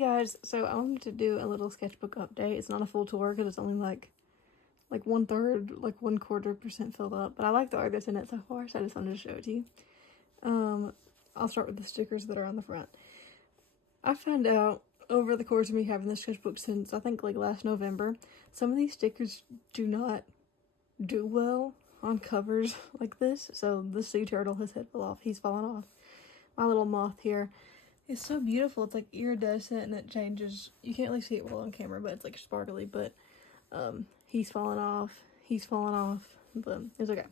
guys, so I wanted to do a little sketchbook update. It's not a full tour because it's only like 1/3, like 1/4% filled up. But I like the art that's in it so far, so I just wanted to show it to you. I'll start with the stickers that are on the front. I found out over the course of me having this sketchbook since I think like last November, some of these stickers do not do well on covers like this. So the sea turtle, his head fell off. He's fallen off. My little moth here. It's so beautiful. It's like iridescent and it changes. You can't really see it well on camera, but it's like sparkly. But he's fallen off. He's fallen off. But it's okay.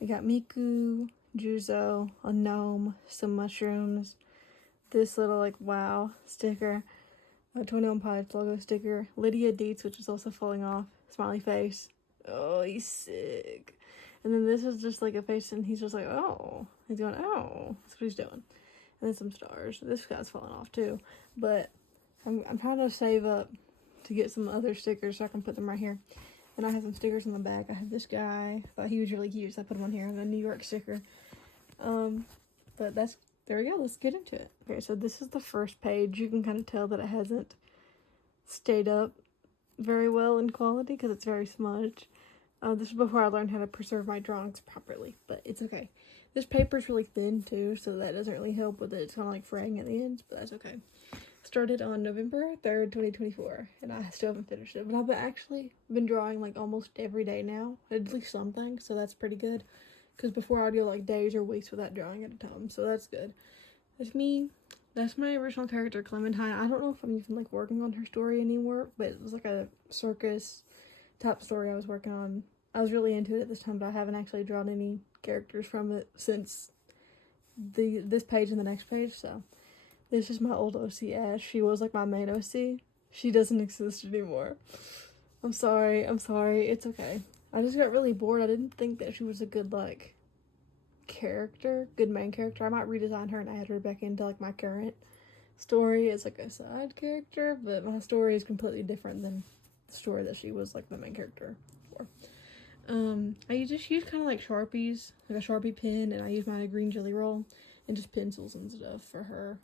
We got Miku, Juzo, a gnome, some mushrooms, this little like wow sticker, a 21 Pilots logo sticker, Lydia Dietz, which is also falling off, smiley face. Oh, he's sick. And then this is just like a face and he's just like, oh. He's going, oh. That's what he's doing. And then some stars. This guy's falling off too. But I'm trying to save up to get some other stickers so I can put them right here. And I have some stickers on the back. I have this guy. I thought he was really cute, so I put him on here. And a New York sticker. But there we go. Let's get into it. Okay, so this is the first page. You can kind of tell that it hasn't stayed up very well in quality because it's very smudged. This is before I learned how to preserve my drawings properly, but it's okay. This paper is really thin too, so that doesn't really help with it. It's kind of like fraying at the ends, but that's okay. Started on November 3rd, 2024, and I still haven't finished it, but I've actually been drawing like almost every day now, at least something, so that's pretty good, because before I'd go like days or weeks without drawing at a time, so that's good. That's me. That's my original character, Clementine. I don't know if I'm even like working on her story anymore, but it was like a circus type story I was working on. I was really into it at this time, but I haven't actually drawn any characters from it since this page and the next page, so this is my old OC Ash. She was like my main OC. She doesn't exist anymore. I'm sorry. It's okay. I just got really bored. I didn't think that she was a good like character, good main character. I might redesign her and add her back into like my current story as like a side character, but my story is completely different than the story that she was like the main character for. I just use kind of like Sharpies, like a Sharpie pen, and I use my green jelly roll and just pencils and stuff for her.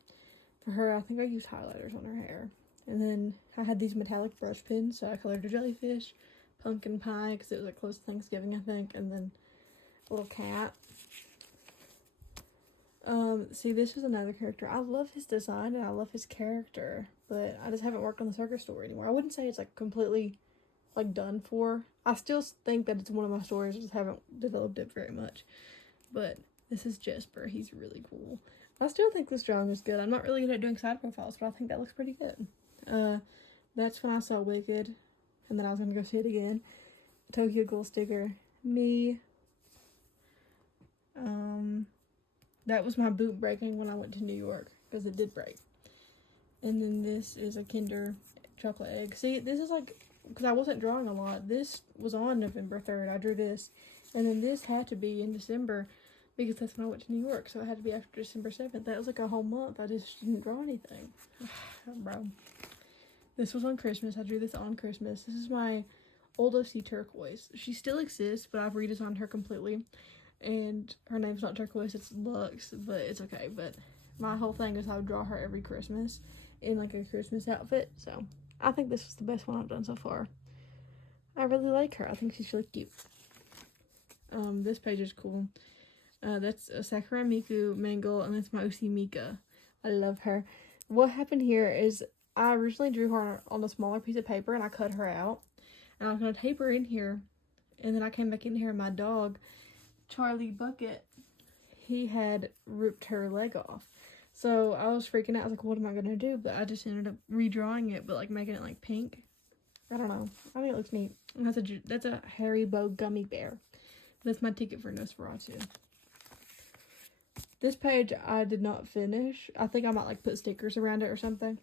For her, I think I used highlighters on her hair. And then I had these metallic brush pens, so I colored a jellyfish, pumpkin pie, because it was like close to Thanksgiving, I think, and then a little cat. See, this is another character. I love his design and I love his character, but I just haven't worked on the circus story anymore. I wouldn't say it's like completely like done for. I still think that it's one of my stories, I just haven't developed it very much. But this is Jesper. He's really cool. I still think this drawing is good. I'm not really good at doing side profiles, but I think that looks pretty good. That's when I saw Wicked, and then I was gonna go see it again. Tokyo Ghoul sticker. Me. That was my boot breaking when I went to New York, because it did break. And then this is a Kinder chocolate egg. See, this is like, because I wasn't drawing a lot. This was on November 3rd. I drew this. And then this had to be in December, because that's when I went to New York. So it had to be after December 7th. That was like a whole month. I just didn't draw anything. Bro. This was on Christmas. I drew this on Christmas. This is my old OC Turquoise. She still exists, but I've redesigned her completely. And her name's not Turquoise, it's Lux, but it's okay. But my whole thing is I would draw her every Christmas in like a Christmas outfit. So I think this is the best one I've done so far. I really like her. I think she's really cute. This page is cool. That's Sakura Miku Mangle, and that's my OC Mika. I love her. What happened here is I originally drew her on a smaller piece of paper and I cut her out. And I was going to tape her in here. And then I came back in here and my dog, Charlie Bucket, he had ripped her leg off. So I was freaking out. I was like, what am I going to do? But I just ended up redrawing it, but like making it like pink. I don't know. I think it looks neat. And that's a Haribo gummy bear. That's my ticket for Nosferatu. This page I did not finish. I think I might like put stickers around it or something.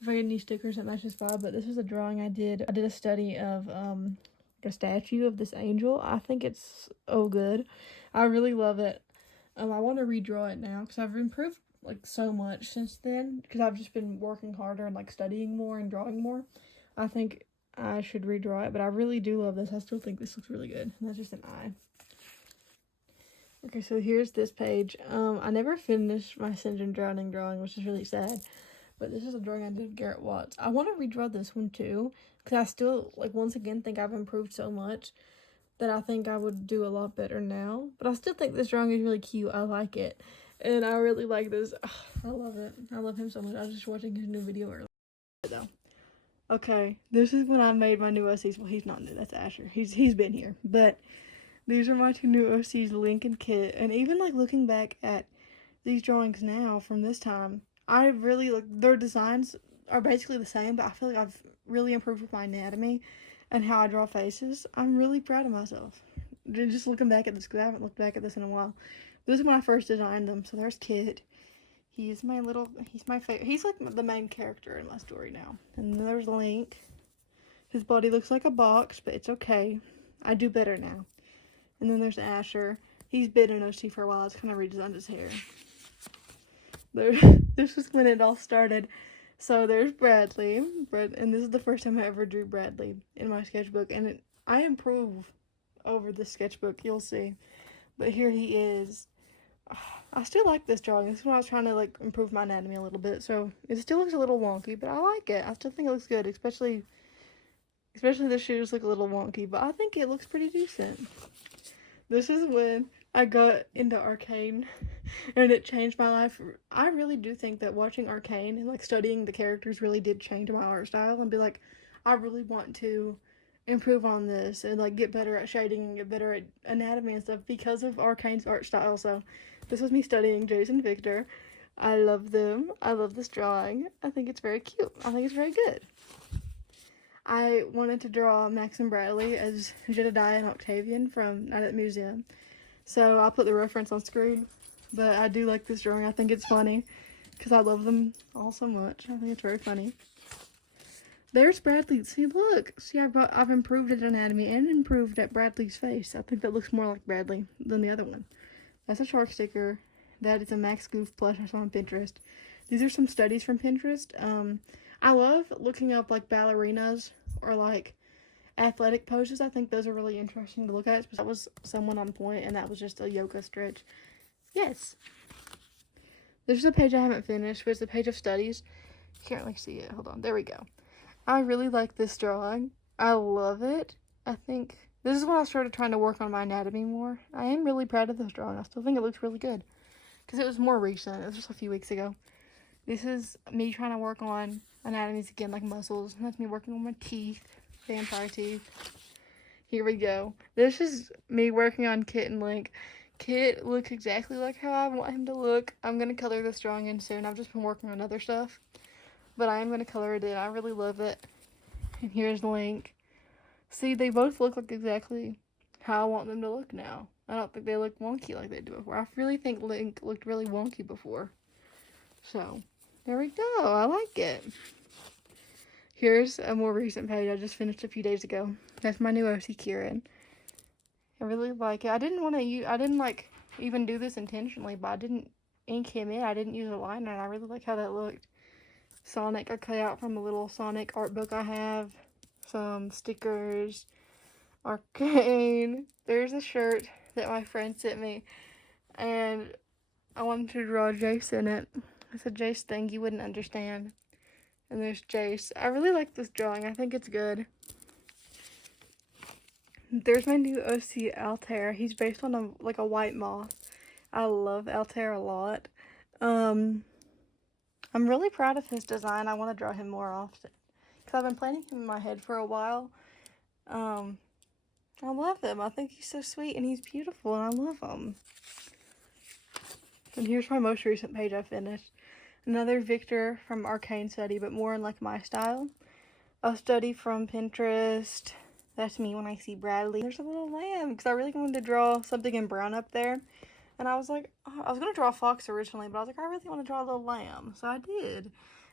If I get any stickers, that matches fine. But this is a drawing I did. I did a study of a statue of this angel. I think it's good. I really love it. I want to redraw it now because I've improved like so much since then, because I've just been working harder and like studying more and drawing more. I think I should redraw it, but I really do love this. I still think this looks really good. And that's just an eye. Okay, so here's this page. I never finished my Syndrome Drowning drawing, which is really sad. But this is a drawing I did of Garrett Watts. I want to redraw this one too, because I still, like, once again, think I've improved so much that I think I would do a lot better now. But I still think this drawing is really cute. I like it. And I really like this. Ugh, I love it. I love him so much. I was just watching his new video earlier. Though. Okay, this is when I made my new OCs. Well, he's not new. That's Asher. He's been here. But these are my two new OCs, Link and Kit. And even, like, looking back at these drawings now from this time, I really, like, their designs are basically the same, but I feel like I've really improved with my anatomy and how I draw faces. I'm really proud of myself. Just looking back at this, because I haven't looked back at this in a while. This is when I first designed them. So there's Kit. He's my favorite. He's like the main character in my story now. And then there's Link. His body looks like a box, but it's okay. I do better now. And then there's Asher. He's been in OC for a while. It's kind of redesigned his hair. This is when it all started. So there's Bradley. And this is the first time I ever drew Bradley in my sketchbook. And I improve over the sketchbook. You'll see. But here he is. I still like this drawing. This is when I was trying to, like, improve my anatomy a little bit. So it still looks a little wonky, but I like it. I still think it looks good, especially the shoes look a little wonky, but I think it looks pretty decent. This is when I got into Arcane, and it changed my life. I really do think that watching Arcane and, like, studying the characters really did change my art style and be like, I really want to improve on this and, like, get better at shading and get better at anatomy and stuff because of Arcane's art style. So this was me studying Jace and Victor. I love them. I love this drawing. I think it's very cute. I think it's very good. I wanted to draw Max and Bradley as Jedediah and Octavian from Night at the Museum. So I'll put the reference on screen. But I do like this drawing. I think it's funny because I love them all so much. I think it's very funny. There's Bradley. See, look. See, I've improved at anatomy and improved at Bradley's face. I think that looks more like Bradley than the other one. That's a shark sticker. That is a Max Goof plush I saw on Pinterest. These are some studies from Pinterest. I love looking up, like, ballerinas or, like, athletic poses. I think those are really interesting to look at. That was someone on point, and that was just a yoga stretch. Yes. This is a page I haven't finished, but it's a page of studies. You can't really see it. Hold on. There we go. I really like this drawing. I love it. I think this is when I started trying to work on my anatomy more. I am really proud of this drawing. I still think it looks really good because it was more recent. It was just a few weeks ago. This is me trying to work on anatomies again, like muscles. That's me working on my teeth, vampire teeth. Here we go. This is me working on Kit and Link. Kit looks exactly like how I want him to look. I'm going to color this drawing in soon. I've just been working on other stuff. But I am going to color it in. I really love it. And here's Link. See, they both look like exactly how I want them to look now. I don't think they look wonky like they did before. I really think Link looked really wonky before. So, there we go. I like it. Here's a more recent page I just finished a few days ago. That's my new OC Kieran. I really like it. I didn't like even do this intentionally, but I didn't ink him in. I didn't use a liner, and I really like how that looked. Sonic I cut out from a little Sonic art book I have. Some stickers. Arcane. There's a shirt that my friend sent me, and I wanted to draw Jace in it. It's a Jace thing you wouldn't understand. And there's Jace. I really like this drawing. I think it's good. There's my new OC Altair. He's based on a white moth. I love Altair a lot. I'm really proud of his design. I want to draw him more often because I've been planning him in my head for a while. I love him. I think he's so sweet and he's beautiful and I love him. And here's my most recent page I finished. Another Victor from Arcane study, but more in, like, my style. A study from Pinterest. That's me when I see Bradley. There's a little lamb because I really wanted to draw something in brown up there. And I was like, oh, I was going to draw a fox originally, but I was like, I really want to draw a little lamb. So I did.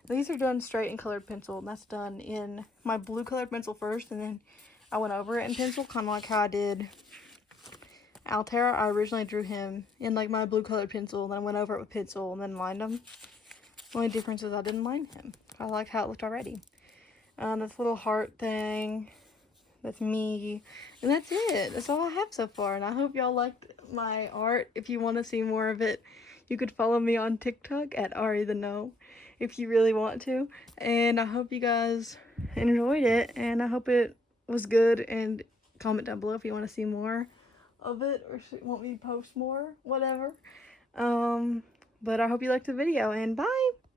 These are done straight in colored pencil, and that's done in my blue colored pencil first, and then I went over it in pencil, kind of like how I did Altair. I originally drew him in, like, my blue colored pencil, and then I went over it with pencil and then lined him. The only difference is I didn't line him. I liked how it looked already. This little heart thing. That's me. And that's it. That's all I have so far. And I hope y'all liked my art. If you want to see more of it, you could follow me on TikTok at Ari the Know. if you really want to. And I hope you guys enjoyed it, and I hope it was good, and comment down below if you want to see more of it or want me to post more, whatever. But I hope you liked the video, and bye!